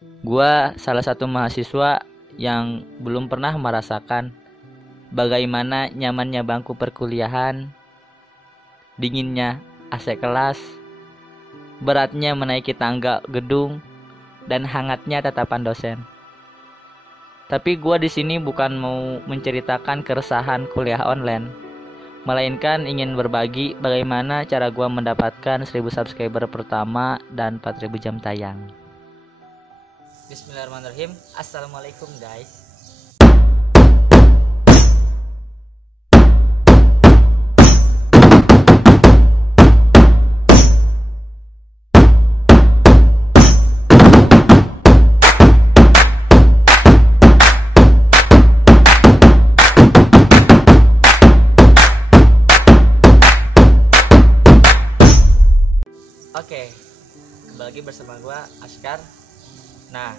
Gua salah satu mahasiswa yang belum pernah merasakan bagaimana nyamannya bangku perkuliahan, dinginnya AC kelas, beratnya menaiki tangga gedung, dan hangatnya tatapan dosen. Tapi gua di sini bukan mau menceritakan keresahan kuliah online, melainkan ingin berbagi bagaimana cara gua mendapatkan 1000 subscriber pertama dan 4000 jam tayang. Bismillahirrahmanirrahim. Assalamualaikum guys. Oke, kembali lagi bersama gua Askar. Nah,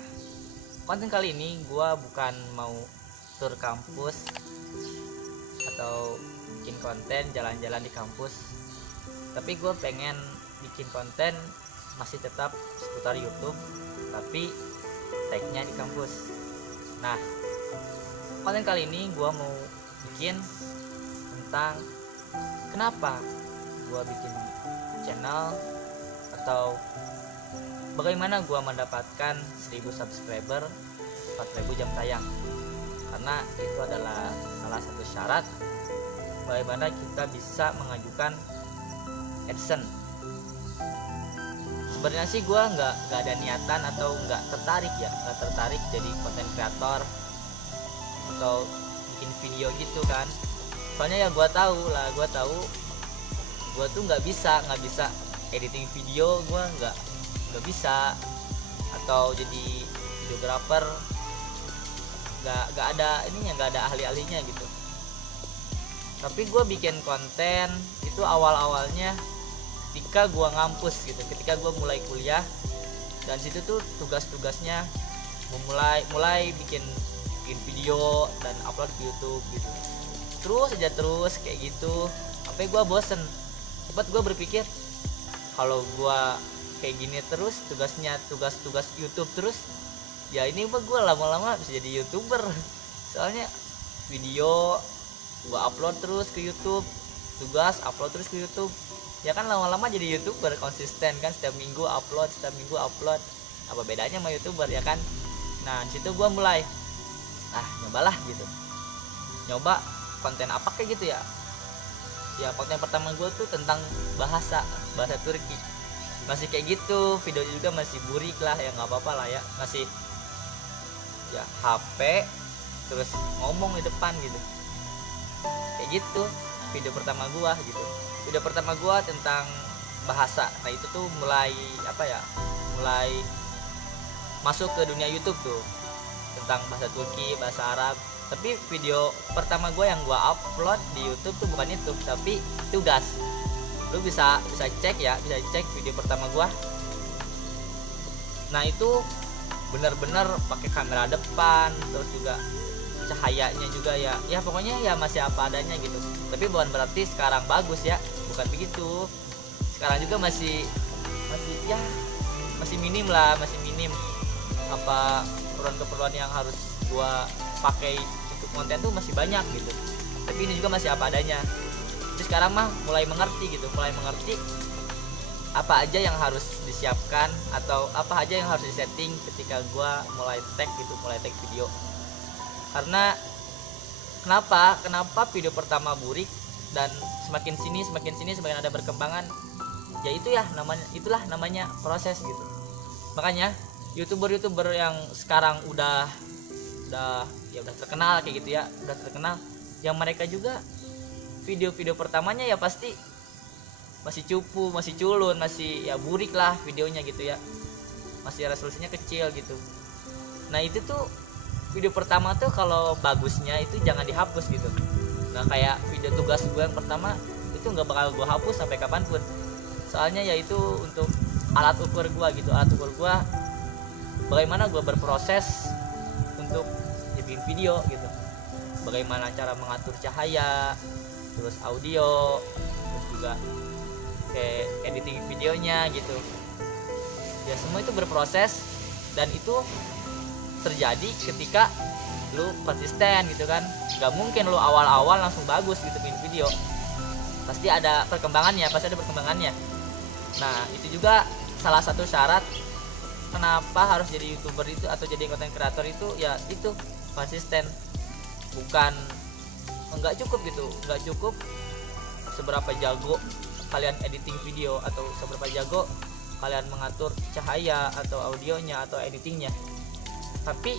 konten kali ini gua bukan mau tur kampus atau bikin konten jalan-jalan di kampus, tapi gua pengen bikin konten masih tetap seputar YouTube, tapi tagnya di kampus. Nah, konten kali ini gua mau bikin tentang kenapa gua bikin channel atau bagaimana gua mendapatkan 1000 subscriber 4000 jam tayang, karena itu adalah salah satu syarat bagaimana kita bisa mengajukan AdSense. Sebenarnya sih gua nggak ada niatan atau nggak tertarik jadi konten kreator atau bikin video gitu kan. Soalnya ya gua tahu gua tuh nggak bisa editing video, gue nggak bisa, atau jadi videographer nggak ada ahlinya gitu. Tapi gue bikin konten itu awalnya ketika gue ngampus gitu, ketika gue mulai kuliah, dan situ tuh tugas-tugasnya mulai bikin video dan upload ke YouTube gitu, terus kayak gitu sampai gue bosen. Sempat gue berpikir, kalau gua kayak gini terus tugas YouTube terus, ya ini mah gua lama-lama bisa jadi YouTuber. Soalnya video gua upload terus ke YouTube, tugas upload terus ke YouTube, ya kan lama-lama jadi YouTuber konsisten kan, setiap minggu upload. Apa bedanya sama YouTuber ya kan? Nah disitu gua mulai nyobalah gitu, nyoba konten apa kayak gitu ya. Konten pertama gue tuh tentang bahasa Turki, masih kayak gitu, videonya juga masih burik lah ya, nggak apa-apa lah ya, masih ya HP terus ngomong di depan gitu, kayak gitu video pertama gue gitu. Video pertama gue tentang bahasa, nah itu tuh mulai masuk ke dunia YouTube tuh, tentang bahasa Turki, bahasa Arab. Tapi video pertama gue yang gue upload di YouTube tuh bukan itu, tapi tugas. Lu bisa cek video pertama gue. Nah itu bener-bener pakai kamera depan, terus juga cahayanya juga ya pokoknya ya masih apa adanya gitu. Tapi bukan berarti sekarang bagus ya, bukan begitu. Sekarang juga masih minim apa keperluan yang harus gue pakai untuk konten tuh masih banyak gitu. Tapi ini juga masih apa adanya. Jadi sekarang mah mulai mengerti apa aja yang harus disiapkan atau apa aja yang harus disetting ketika gua mulai tag video. Karena kenapa video pertama burik dan semakin sini semakin ada perkembangan, ya itulah namanya proses gitu. Makanya youtuber yang sekarang udah terkenal kayak gitu ya, yang mereka juga video pertamanya ya pasti masih cupu, masih culun, masih ya burik lah videonya gitu ya, masih resolusinya kecil gitu. Nah itu tuh video pertama tuh kalau bagusnya itu jangan dihapus gitu. Nah kayak video tugas gue yang pertama itu nggak bakal gue hapus sampai kapanpun, soalnya ya itu untuk alat ukur gue bagaimana gue berproses untuk bikin video gitu, bagaimana cara mengatur cahaya, terus audio, terus juga kayak editing videonya gitu. Ya semua itu berproses Dan itu terjadi ketika lu konsisten gitu kan. Gak mungkin lu awal-awal langsung bagus gitu bikin video, pasti ada perkembangannya, Nah itu juga salah satu syarat kenapa harus jadi YouTuber itu atau jadi konten kreator itu, ya itu konsisten. Bukan nggak cukup seberapa jago kalian editing video atau seberapa jago kalian mengatur cahaya atau audionya atau editingnya, tapi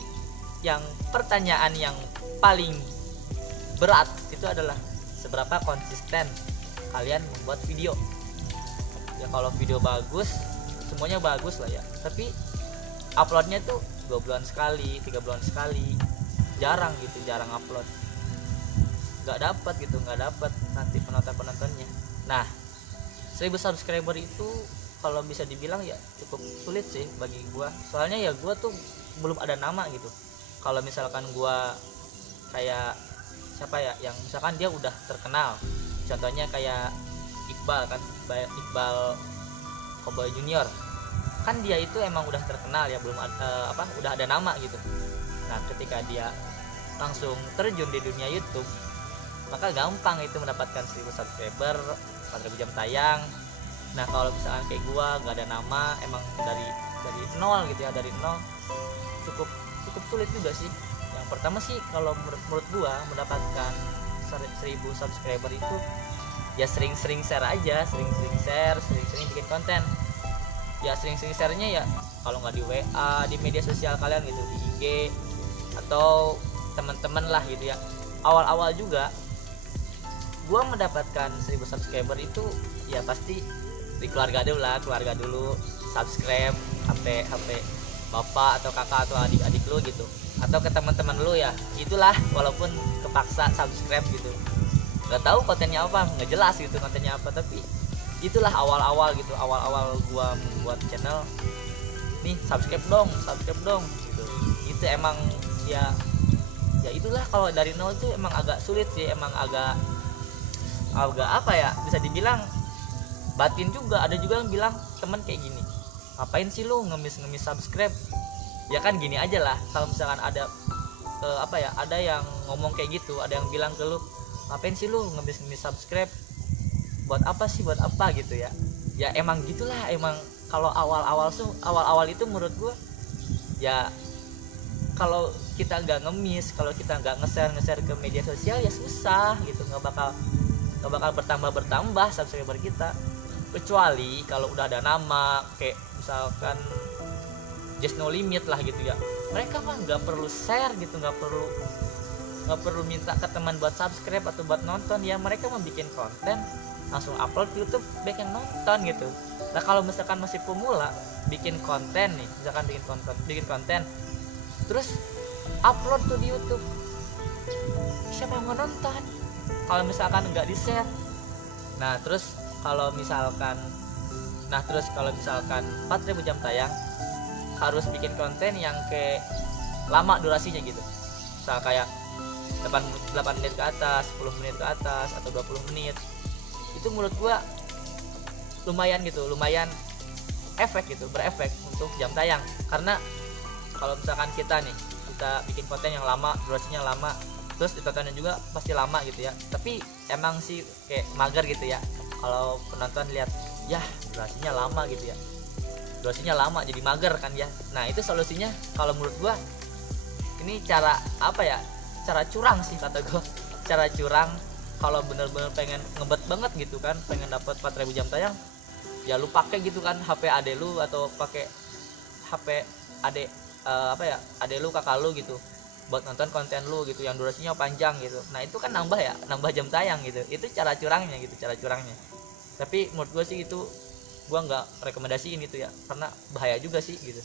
yang pertanyaan yang paling berat itu adalah seberapa konsisten kalian membuat video. Ya kalau video bagus, semuanya bagus lah ya, tapi uploadnya tuh 2 bulan sekali, 3 bulan sekali, jarang upload, nggak dapat nanti penontonnya. Nah 1000 subscriber itu kalau bisa dibilang ya cukup sulit sih bagi gua, soalnya ya gua tuh belum ada nama gitu. Kalau misalkan gua kayak siapa ya yang misalkan dia udah terkenal, contohnya kayak Iqbal Cowboy Junior, kan dia itu emang udah terkenal ya, belum udah ada nama gitu. Nah ketika dia langsung terjun di dunia YouTube, maka gampang itu mendapatkan 1000 subscriber, 4.000 jam tayang. Nah kalau misalkan kayak gua gak ada nama, emang dari nol gitu ya, dari nol, cukup sulit juga sih. Yang pertama sih kalau menurut gua mendapatkan 1000 subscriber itu ya sering-sering share aja, sering-sering bikin konten. Ya sering-sering sharenya ya kalau nggak di WA, di media sosial kalian gitu, di IG atau teman-teman lah gitu ya. Awal-awal juga gua mendapatkan 1000 subscriber itu ya pasti di keluarga dulu subscribe, HP bapak atau kakak atau adik-adik lu gitu, atau ke teman-teman lu ya, itulah walaupun kepaksa subscribe gitu. Gak tahu kontennya apa, nggak jelas gitu kontennya apa, tapi itulah awal-awal gua membuat channel nih, subscribe dong gitu. Itu emang ya itulah, kalau dari nol itu emang agak sulit sih, emang agak apa ya, bisa dibilang batin juga. Ada juga yang bilang temen kayak gini, ngapain sih lu ngemis subscribe, ya kan gini aja lah. Kalau misalkan ada ada yang ngomong kayak gitu, ada yang bilang ke lu, ngapain sih lu ngemis subscribe, buat apa gitu ya. Ya emang gitulah, emang kalau awal-awal itu menurut gua ya, kalau kita nggak ngemis, kalau kita nggak nge-share ke media sosial ya susah gitu, nggak bakal bertambah subscriber kita. Kecuali kalau udah ada nama kayak misalkan Just No Limit lah gitu ya, mereka mah nggak perlu share gitu, nggak perlu minta ke teman buat subscribe atau buat nonton, ya mereka mau bikin konten langsung upload ke YouTube, banyak yang nonton gitu. Nah kalau misalkan masih pemula bikin konten nih, misalkan bikin konten terus upload tuh di YouTube, siapa yang mau nonton kalau misalkan nggak di share? Nah terus kalau misalkan 4.000 jam tayang harus bikin konten yang kayak lama durasinya gitu, misal kayak 8 menit ke atas, 10 menit ke atas, atau 20 menit. Itu menurut gua lumayan berefek untuk jam tayang. Karena kalau misalkan kita bikin konten yang lama, durasinya lama, terus ditontonnya juga pasti lama gitu ya, tapi emang sih kayak mager gitu ya kalau penonton lihat ya durasinya lama gitu ya, jadi mager kan ya. Nah itu solusinya kalau menurut gua ini cara curang sih kata gua, cara curang. Kalau bener-bener pengen ngebet banget gitu kan, pengen dapat 4.000 jam tayang, ya lu pakai gitu kan HP ade lu, atau pakai HP ade lu, kakak lu gitu, buat nonton konten lu gitu yang durasinya panjang gitu. Nah itu kan nambah jam tayang gitu. Itu cara curangnya. Tapi menurut gue sih itu gue nggak rekomendasiin gitu ya, karena bahaya juga sih gitu.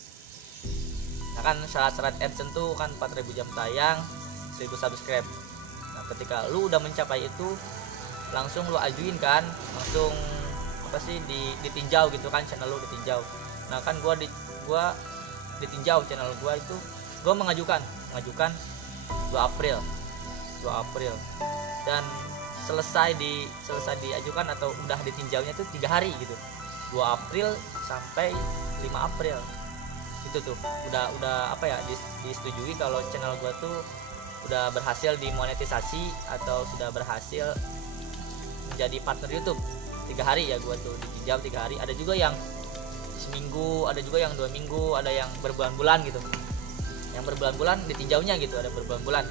Nah kan syarat-syarat AdSense tuh kan 4.000 jam tayang, 1000 subscribe. Nah ketika lu udah mencapai itu, langsung lu ajuin kan, langsung ditinjau gitu kan, channel lu ditinjau. Nah kan gue ditinjau channel gue itu, gue mengajukan 2 April dan selesai diajukan atau udah ditinjaunya itu 3 hari gitu, 2 April sampai 5 April itu tuh udah apa ya, disetujui kalau channel gua tuh udah berhasil dimonetisasi atau sudah berhasil menjadi partner YouTube. 3 hari ya gua tuh ditinjau 3 hari, ada juga yang seminggu, ada juga yang 2 minggu, ada yang berbulan-bulan gitu, yang berbulan-bulan ditinjaunya gitu, ada berbulan-bulan.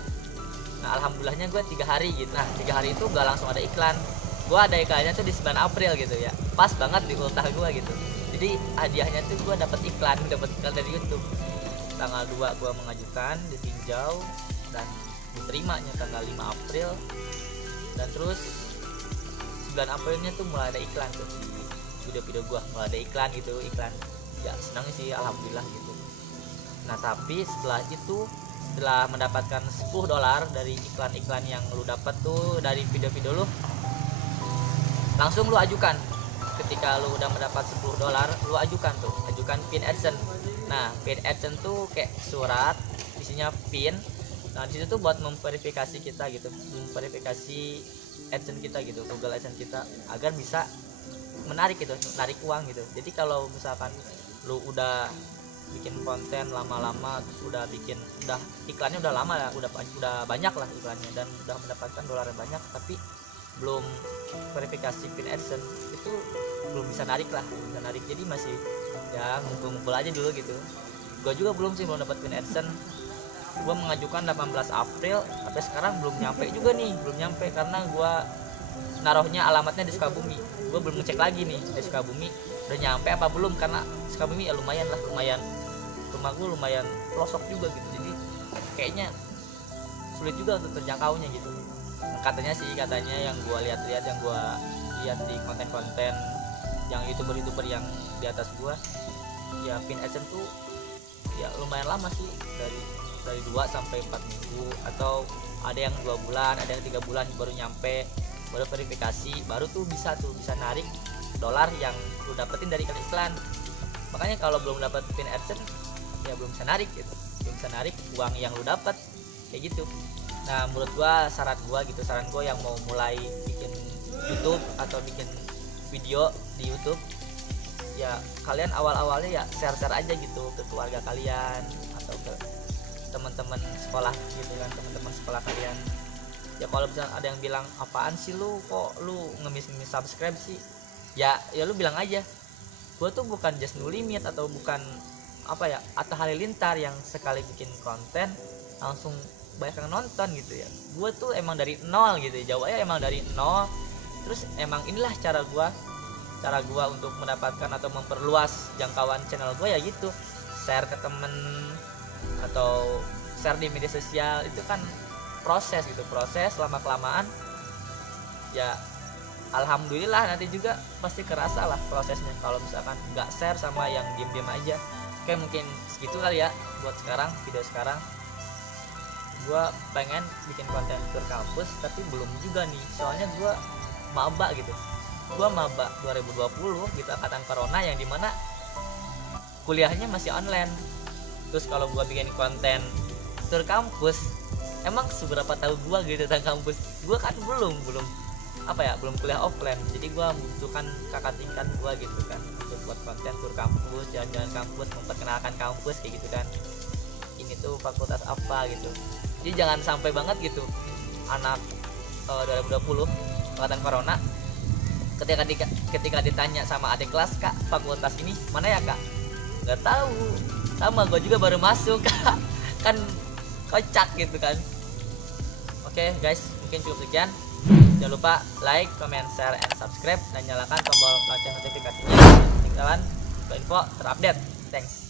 Nah alhamdulillahnya gue 3 hari gitu. Nah 3 hari itu gak langsung ada iklan, gue ada iklannya tuh di 9 April gitu ya, pas banget di ultah gue gitu. Jadi hadiahnya tuh gue dapat iklan dari YouTube. Tanggal 2 gue mengajukan, ditinjau dan diterimanya tanggal 5 April, dan terus 9 Aprilnya tuh mulai ada iklan tuh, video-video gue mulai ada iklan gitu, iklan. Ya senang sih alhamdulillah gitu. Nah tapi setelah itu, setelah mendapatkan $10 dari iklan-iklan yang lu dapat tuh dari video-video lu, langsung lu ajukan. Ketika lu udah mendapat $10, lu ajukan pin AdSense. Nah pin AdSense tuh kayak surat isinya pin. Nah disitu tuh buat memverifikasi kita gitu, memverifikasi AdSense kita gitu, Google AdSense kita, agar bisa menarik gitu, menarik uang gitu. Jadi kalau misalkan lu udah bikin konten lama-lama, terus udah iklannya udah lama ya, udah banyak lah iklannya, dan udah mendapatkan dolar banyak, tapi belum verifikasi pin AdSense, itu belum bisa narik. Jadi masih ya ngumpul-ngumpul aja dulu gitu. Gue juga belum dapat pin AdSense. Gue mengajukan 18 April, sampai sekarang belum nyampe karena gue naruhnya alamatnya di Sukabumi. Gue belum ngecek lagi nih di Sukabumi udah nyampe apa belum, karena Sukabumi ya lumayan rumah gue lumayan pelosok juga gitu, jadi kayaknya sulit juga untuk terjangkaunya gitu. Katanya yang gue lihat di konten-konten yang youtuber yang di atas gue, ya pin AdSense tuh ya lumayan lama sih, dari 2 sampai 4 minggu, atau ada yang 2 bulan, ada yang 3 bulan baru nyampe, baru verifikasi, baru tuh bisa narik dolar yang lu dapetin dari iklan. Makanya kalau belum dapat pin AdSense ya belum bisa narik gitu, belum bisa narik uang yang lu dapat kayak gitu. Nah menurut gua, saran gua yang mau mulai bikin YouTube atau bikin video di YouTube, ya kalian awalnya ya share aja gitu ke keluarga kalian atau ke teman-teman sekolah gitu kan, teman-teman sekolah kalian. Ya kalau misalnya ada yang bilang, apaan sih lu, kok lu ngemis subscribe sih, ya lu bilang aja, gue tuh bukan Just No Limit atau bukan apa ya, Atta Halilintar yang sekali bikin konten langsung banyak yang nonton gitu ya. Gue tuh emang dari nol gitu, jawabnya emang dari nol. Terus emang inilah cara gue untuk mendapatkan atau memperluas jangkauan channel gue, ya gitu, share ke temen atau share di media sosial. Itu kan proses lama kelamaan ya alhamdulillah nanti juga pasti kerasa lah prosesnya, kalau misalkan nggak share sama yang diem aja. Oke, mungkin segitu kali ya buat video sekarang. Gue pengen bikin konten tur kampus, tapi belum juga nih, soalnya gue maba 2020 gitu, angkatan corona, yang dimana kuliahnya masih online. Terus kalau gue bikin konten tur kampus, emang seberapa tahu gue gitu tentang kampus? Gue kan belum kuliah offline, jadi gue membutuhkan kakak tingkat gue gitu kan untuk buat konten tur kampus, jalan-jalan kampus, memperkenalkan kampus kayak gitu kan, ini tuh fakultas apa gitu. Jadi jangan sampai banget gitu anak 2020 angkatan corona ketika ditanya sama adik kelas, kak fakultas ini mana ya kak, nggak tahu. Sama gue juga baru masuk kan kocak gitu kan. Oke guys, mungkin cukup sekian. Jangan lupa like, comment, share, and subscribe, dan nyalakan tombol lonceng notifikasinya. Tinggalan info terupdate. Thanks.